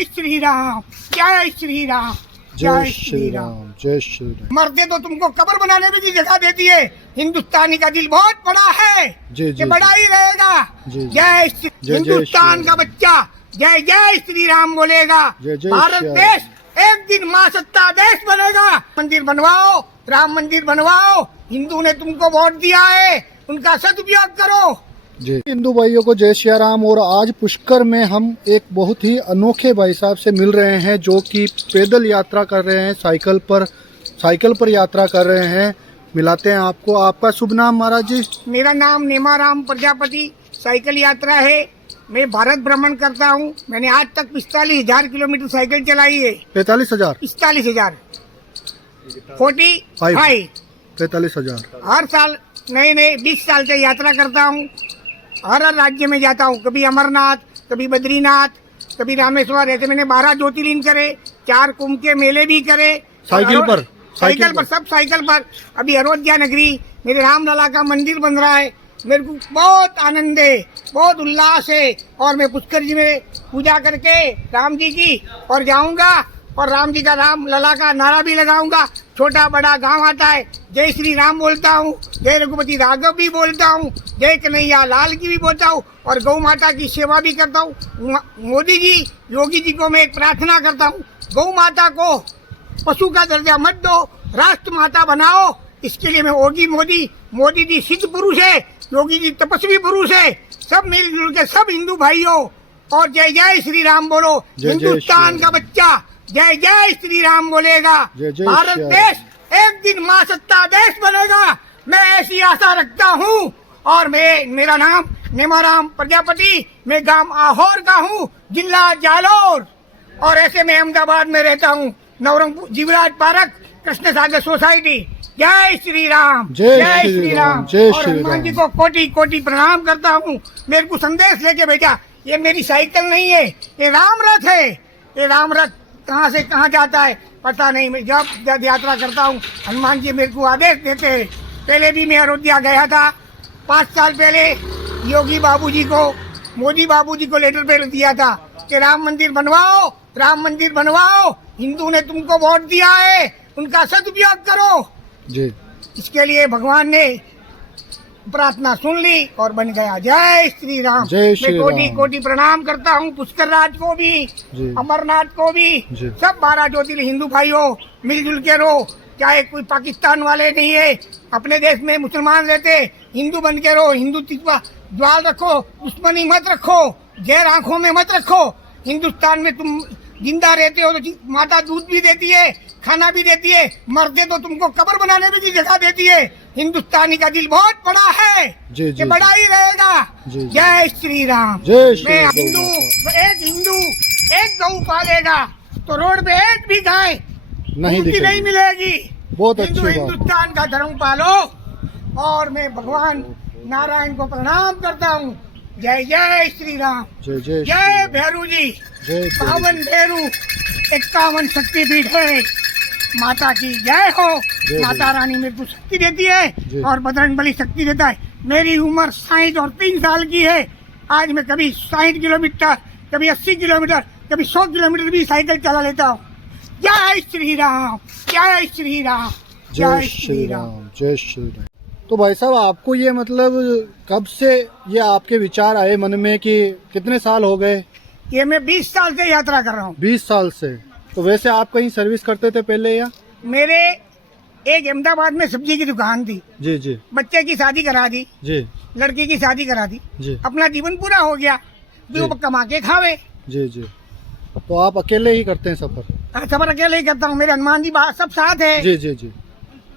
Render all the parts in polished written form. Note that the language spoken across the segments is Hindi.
जय श्री राम, जय श्री राम, जय श्री राम, जय श्री राम। मरते तो तुमको कब्र बनाने में भी जगह देती है। हिंदुस्तानी का दिल बहुत बड़ा है, ये बड़ा ही रहेगा। जय श्री हिंदुस्तान का बच्चा जय जय श्री राम बोलेगा। भारत देश एक दिन माँ सत्ता देश बनेगा। मंदिर बनवाओ, राम मंदिर बनवाओ। हिंदू ने तुमको वोट दिया है, उनका सदुपयोग करो। जी हिंदू भाइयों को जय श्री राम। और आज पुष्कर में हम एक बहुत ही अनोखे भाई साहब से मिल रहे हैं जो कि पैदल यात्रा कर रहे हैं, साइकिल पर यात्रा कर रहे हैं। मिलाते हैं आपको। आपका शुभ नाम महाराज जी? मेरा नाम नेमाराम प्रजापति। साइकिल यात्रा है, मैं भारत भ्रमण करता हूँ। मैंने आज तक 45,000 किलोमीटर साइकिल चलाई है। 45,000? 45,000 45 45,000। हर साल नए 20 साल से यात्रा करता हूँ। हर राज्य में जाता हूँ, कभी अमरनाथ, कभी बद्रीनाथ, कभी रामेश्वर। ऐसे मैंने 12 ज्योतिर्लिंग करे, 4 कुंभ के मेले भी करे। साइकिल पर सब साइकिल पर। अभी अयोध्या नगरी मेरे रामलला का मंदिर बन रहा है। मेरे को बहुत आनंद है, बहुत उल्लास है। और मैं पुष्कर जी में पूजा करके राम जी की और जाऊंगा और राम जी का राम लला का नारा भी लगाऊंगा। छोटा बड़ा गांव आता है, जय श्री राम बोलता हूँ, जय रघुपति राघव भी बोलता हूँ, जय कन्हैया लाल की भी बोलता हूँ और गौ माता की सेवा भी करता हूँ। मोदी जी, योगी जी को मैं एक प्रार्थना करता हूँ, गौ माता को पशु का दर्जा मत दो, राष्ट्र माता बनाओ। इसके लिए मैं मोदी जी सिद्ध पुरुष है, योगी जी तपस्वी पुरुष है। सब मिलजुल के सब हिंदू भाइयों और जय जय श्री राम बोलो। हिंदुस्तान का बच्चा जय जय श्री राम बोलेगा। भारत देश एक दिन माँ सत्ता देश बनेगा। मैं ऐसी आशा रखता हूँ। और मेरा नाम नेमाराम प्रजापति, मैं गांव आहोर का हूँ, जिला जालोर। और ऐसे मैं अहमदाबाद में रहता हूँ, नवरंगपुर जीवराज पार्क, कृष्ण सागर सोसाइटी। जय श्री राम, जय श्री राम। और हनुमान जी को कोटि कोटि प्रणाम करता हूँ। मेरे को संदेश लेके भेजा। ये मेरी साइकिल नहीं है, ये राम रथ है। ये राम रथ कहाँ से कहाँ जाता है पता नहीं। मैं जब यात्रा करता हूँ, हनुमान जी मेरे को आदेश देते हैं। पहले भी मैं अयोध्या गया था 5 साल पहले। योगी बाबूजी को, मोदी बाबूजी को लेटर पे दिया था कि राम मंदिर बनवाओ, राम मंदिर बनवाओ। हिंदू ने तुमको वोट दिया है, उनका सदुपयोग करो जी। इसके लिए भगवान ने प्रार्थना सुन ली और बन गया। जय श्री राम। मैं कोटि कोटि प्रणाम करता हूँ पुष्कर राज को भी, अमरनाथ को भी, सब 12 ज्योतिर्लिंग। हिंदू भाइयों मिलजुल के रहो, चाहे कोई पाकिस्तान वाले नहीं है। अपने देश में मुसलमान रहते, हिंदू बन के रहो। हिंदू ज्वाल रखो, दुश्मनी मत रखो, जहर आंखों में मत रखो। हिंदुस्तान में तुम जिंदा रहते हो तो माता दूध भी देती है, खाना भी देती है। मरते तो तुमको कब्र बनाने में भी जगह देती है। हिंदुस्तानी का दिल बहुत बड़ा है, ये बड़ा ही रहेगा। जय श्री राम। मैं हिंदू एक गऊ पालेगा तो रोड पे एक भी गाय नहीं मिलेगी। बहुत अच्छी बात। हिंदुस्तान का धर्म पालो। और मैं भगवान नारायण को प्रणाम करता हूँ। जय जय श्री राम, जय भैरू जी, पावन भैरू 51 शक्तिपीठ है। माता की जय हो। माता रानी मेरे को शक्ति देती है और बजरंग बली शक्ति देता है। मेरी उम्र 60 और 3 साल की है। आज मैं कभी 60 किलोमीटर, कभी 80 किलोमीटर, कभी 100 किलोमीटर भी साइकिल चला लेता हूँ। जय श्री राम, जय श्री राम, जय श्री राम, जय श्री राम। तो भाई साहब आपको ये मतलब कब से ये आपके विचार आए मन में कि कितने साल हो गए? ये मैं 20 साल से यात्रा कर रहा हूँ। 20 साल से। तो वैसे आप कहीं सर्विस करते थे पहले या? मेरे एक अहमदाबाद में सब्जी की दुकान थी जी। बच्चे की शादी करा दी जी, लड़की की शादी करा दी जी। अपना जीवन पूरा हो गया, जो कमा के खावे जी। तो आप अकेले ही करते हैं सफर? सफर अकेले ही करता हूँ। मेरे हनुमान जी सब साथ है जी।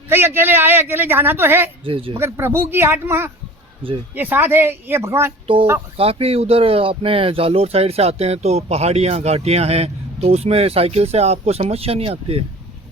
कई अकेले आए, अकेले जाना तो है जी। मगर प्रभु की आत्मा जी ये साथ है, ये भगवान। तो काफी उधर अपने जालोर साइड से आते हैं तो पहाड़ियाँ घाटियाँ हैं, तो उसमें साइकिल से आपको समस्या नहीं आती है?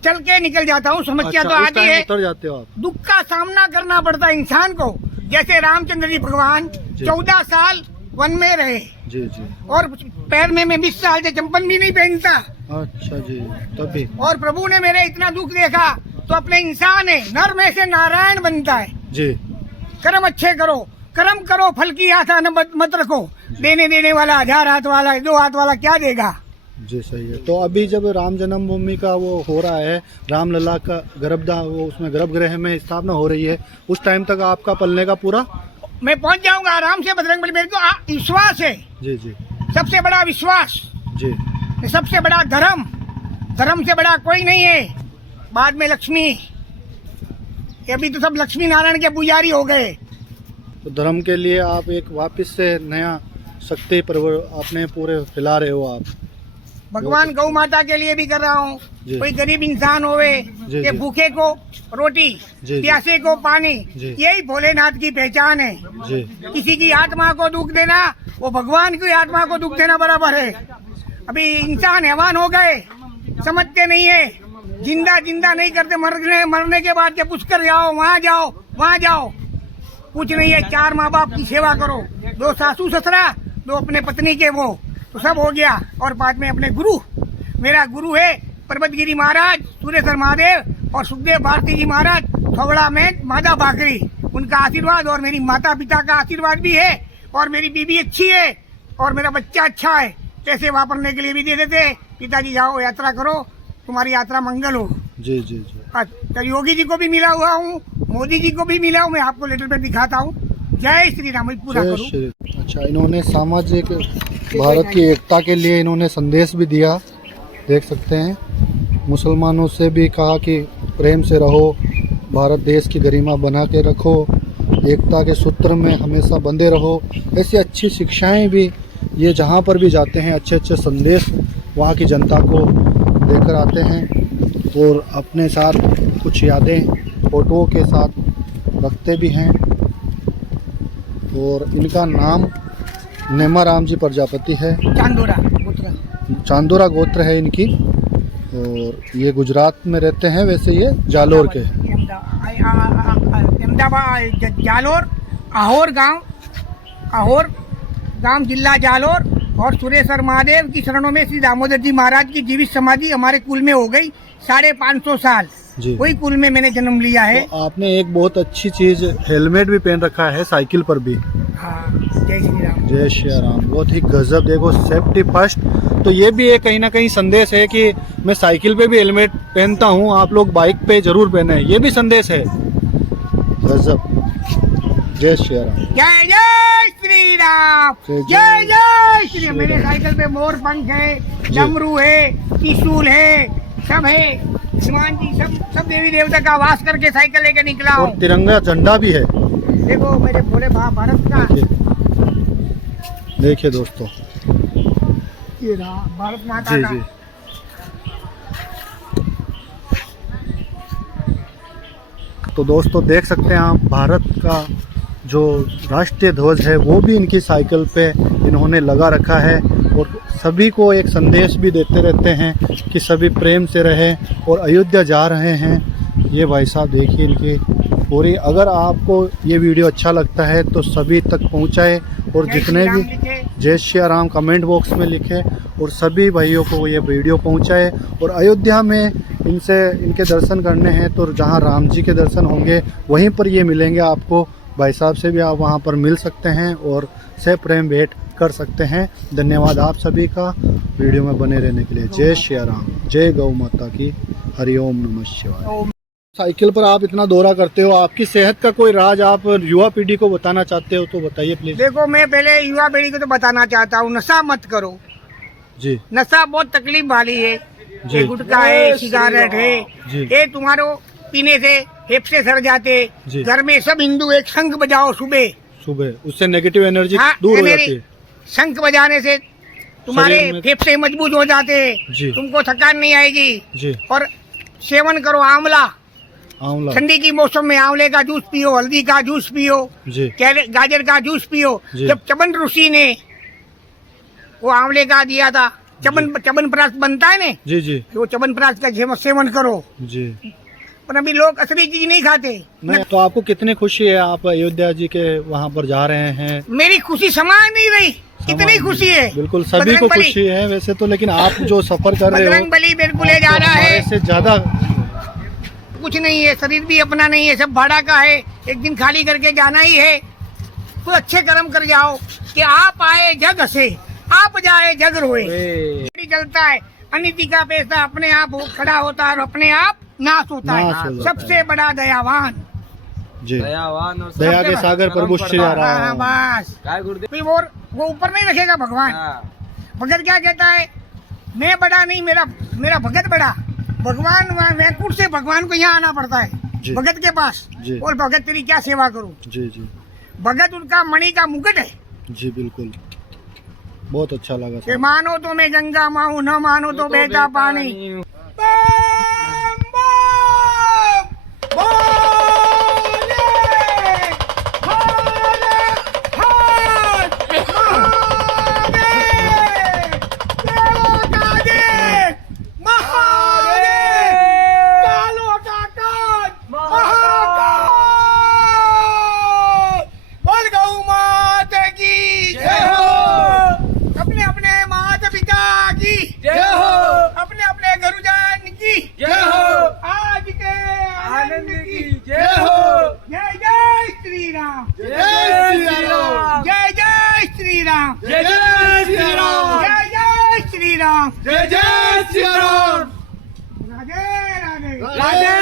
चल के निकल जाता हूँ, समस्या तो आती है। उतर जाते हो आप? दुख का सामना करना पड़ता है इंसान को। जैसे रामचंद्र जी भगवान 14 साल वन में रहे जी। और पैर में मैं 20 साल से चंपल भी नहीं पहनता। अच्छा जी, तभी। और प्रभु ने मेरे इतना दुख देखा तो अपने इंसान है, नर में से नारायण बनता है जी। कर्म अच्छे करो, कर्म करो, फल की आशा न मत रखो। देने वाला 1000 हाथ वाला, 2 हाथ वाला क्या देगा? जी सही है। तो अभी जब राम जन्मभूमि का वो हो रहा है, रामलला का गर्भदा वो उसमें गर्भगृह में स्थापना हो रही है, उस टाइम तक आपका पलने का पूरा? मैं पहुंच जाऊंगा आराम से बजरंगबली, मेरे को विश्वास है। जी जी सबसे बड़ा विश्वास, जी सबसे बड़ा धर्म, धर्म से बड़ा कोई नहीं है। बाद में लक्ष्मी, अभी तो सब लक्ष्मी नारायण के पुजारी हो गए। तो धर्म के लिए आप एक वापस से नया शक्ति पर अपने पूरे फैला रहे हो आप। भगवान गौ माता के लिए भी कर रहा हूँ। जी। कोई गरीब इंसान होवे जी, कि जी। भूखे को रोटी, जी, जी। प्यासे को पानी, जी। यही भोलेनाथ की पहचान है। जी किसी की आत्मा को दुख देना वो भगवान की आत्मा को दुख देना बराबर है। अभी इंसान हैवान हो गए, समझते नहीं है। जिंदा जिंदा नहीं करते, मरने के बाद के पुष्कर जाओ, वहाँ जाओ, वहाँ जाओ, कुछ नहीं है। 4 माँ बाप की सेवा करो, 2 सासू ससुरा, 2 अपने पत्नी के, वो तो सब हो गया। और बाद में अपने गुरु, मेरा गुरु है पर्वतगिरी महाराज, सुरेश्वर महादेव और सुखदेव भारती जी महाराज, थोबड़ा में मादा बाकरी, उनका आशीर्वाद और मेरी माता पिता का आशीर्वाद भी है। और मेरी बीवी अच्छी है और मेरा बच्चा अच्छा है। पैसे वापरने के लिए भी दे देते, पिताजी जाओ यात्रा करो, तुम्हारी यात्रा मंगल हो। जी जी जी तो योगी जी को भी मिला हुआ हूँ, मोदी जी को भी मिला हूँ, मैं आपको लेटर पे दिखाता हूँ। जय श्री राम। पूरा जय करूँ। श्री। अच्छा, इन्होंने सामाजिक भारत की एकता के लिए इन्होंने संदेश भी दिया, देख सकते हैं। मुसलमानों से भी कहा कि प्रेम से रहो, भारत देश की गरिमा बना के रखो, एकता के सूत्र में हमेशा बंधे रहो। ऐसी अच्छी शिक्षाएं भी ये जहाँ पर भी जाते हैं, अच्छे अच्छे संदेश वहाँ की जनता को देकर आते हैं और अपने साथ कुछ यादें फोटो के साथ रखते भी हैं। और इनका नाम नेमाराम जी प्रजापति है, चांदोरा पुत्र। चांदोरा गोत्र है इनकी, और ये गुजरात में रहते हैं। वैसे ये जालोर के हैं, अहमदाबाद, जालोर, आहोर गांव जिला जालोर। और सुरेश्वर महादेव की शरणों में श्री दामोदर जी महाराज की जीवित समाधि हमारे कुल में हो गई 550 साल। जी। वही कुल में मैंने जन्म लिया है। तो आपने एक बहुत अच्छी चीज हेलमेट भी पहन रखा है साइकिल पर भी। हाँ, जय श्री राम। जय श्री राम। बहुत ही गजब, देखो सेफ्टी फर्स्ट। तो ये भी एक कहीं ना कहीं संदेश है कि मैं साइकिल पे भी हेलमेट पहनता हूँ, आप लोग बाइक पे जरूर पहने, ये भी संदेश है। गजब। जय श्री राम। जय जय श्री राम। जय जय श्री राम। मेरे साइकिल पे मोर पंख है, डमरू है, त्रिशूल है, सब है। हनुमान जी सब देवी देवता का वास करके साइकिल लेके निकला और हूँ। तिरंगा झंडा भी है, देखो मेरे भोले भारत का देखिए दोस्तों। ये रहा भारत माता जी का। जी। तो दोस्तों देख सकते हैं आप, भारत का जो राष्ट्रीय ध्वज है वो भी इनकी साइकिल पे इन्होंने लगा रखा है। और सभी को एक संदेश भी देते रहते हैं कि सभी प्रेम से रहें। और अयोध्या जा रहे हैं ये भाई साहब, देखिए इनकी पूरी। अगर आपको ये वीडियो अच्छा लगता है तो सभी तक पहुंचाए, और जितने भी जय श्री राम कमेंट बॉक्स में लिखे, और सभी भाइयों को ये वीडियो पहुंचाए। और अयोध्या में इनके दर्शन करने हैं तो जहां राम जी के दर्शन होंगे वहीं पर ये मिलेंगे आपको। भाई साहब से भी आप वहां पर मिल सकते हैं और से प्रेम भेंट कर सकते हैं। धन्यवाद आप सभी का वीडियो में बने रहने के लिए। जय श्री राम, जय गौ माता की, हरिओम नमः शिवाय। साइकिल पर आप इतना दौरा करते हो, आपकी सेहत का कोई राज आप युवा पीढ़ी को बताना चाहते हो तो बताइए प्लीज। देखो मैं पहले युवा पीढ़ी को तो बताना चाहता हूँ, नशा मत करो जी। नशा बहुत तकलीफ वाली है। जी। ये गुटखा है, सिगारेट है, जी। ये तुम्हारो पीने से फेफड़े सड़ जाते। जी। घर में सब हिंदू एक शंख बजाओ सुबह, उससे नेगेटिव एनर्जी हाँ, दूर हो मेरी जाती है। शंख बजाने से तुम्हारे शरीर में- फेफड़े मजबूत हो जाते जी। हैं, तुमको थकान नहीं आएगी। जी। और सेवन करो आंवला, आंवला। ठंडी की मौसम में आंवले का जूस पियो, हल्दी का जूस पियो, जी। गाजर का जूस पियो। जी। जब चमन ऋषि ने वो आंवले का दिया था, चमनप्राश बनता है ना, जी जी वो चमनप्राश का सेवन करो। जी। पर अभी लोग असली चीज नहीं खाते। नहीं, तो आपको कितनी खुशी है आप अयोध्या जी के वहाँ पर जा रहे हैं? मेरी खुशी समा नहीं रही, इतनी खुशी है। बिल्कुल सभी को बजरंगबली। खुशी है वैसे तो, लेकिन आप जो सफर कर रहे हो बजरंगबली मेरे को ले जा रहा हमारे है। से ज्यादा कुछ नहीं है, शरीर भी अपना नहीं है, सब भाड़ा का है। एक दिन खाली करके जाना ही है। तो अच्छे कर्म कर जाओ कि आप आए जग हसे, आप जाए जग रोए। चलता है अनिति का पैसा अपने आप खड़ा होता है और अपने आप नाश होता नाश हो है। जाता सबसे बड़ा दयावान, जी दयावान और दया के सागर प्रभु श्री हाँ, राम। बस काय गुरुदेव। कोई और वो ऊपर नहीं रखेगा भगवान। हाँ, भगत क्या कहता है, मैं बड़ा नहीं, मेरा भगत बड़ा। भगवान वैकुंठ से भगवान को यहाँ आना पड़ता है जी। भगत के पास। जी। और भगत तेरी क्या सेवा करूं। जी जी भगत उनका मणि का मुकुट है जी बिल्कुल, बहुत अच्छा लगा कि मानो तो मैं गंगा माँ न मानो तो बहता पानी। बम, बम, भोले, भोले, हर महादेव, देवों का देव, महादेव, कालों का काल, महाकाल। बोल गौ माता की जय हो। अपने अपने माता पिता की जय हो। अपने अपने गुरुजन की जय हो। आज के आनंद की जय हो। जय जय श्री राम। जय श्री राम। जय जय श्री राम। जय जय श्री राम। जय जय श्री राम। जय जय श्री राम। राधे राधे। राधे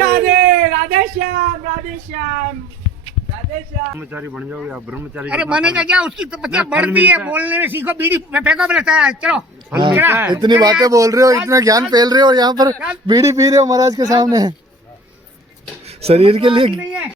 राधे। राधे श्याम। राधे श्याम। राधे श्याम। ब्रह्मचारी बन जाओगे आप, ब्रह्मचारी अरे बनेगा क्या, उसकी तो पता फल बढ़ती है। मिलता है। बोलने में सीखो, बीड़ी फेंको भी लगता है। चलो हाँ, चला। इतनी बातें बोल रहे हो, इतना ज्ञान फैल रहे हो और यहाँ पर बीड़ी पी रहे हो महाराज के सामने। शरीर के लिए नहीं है।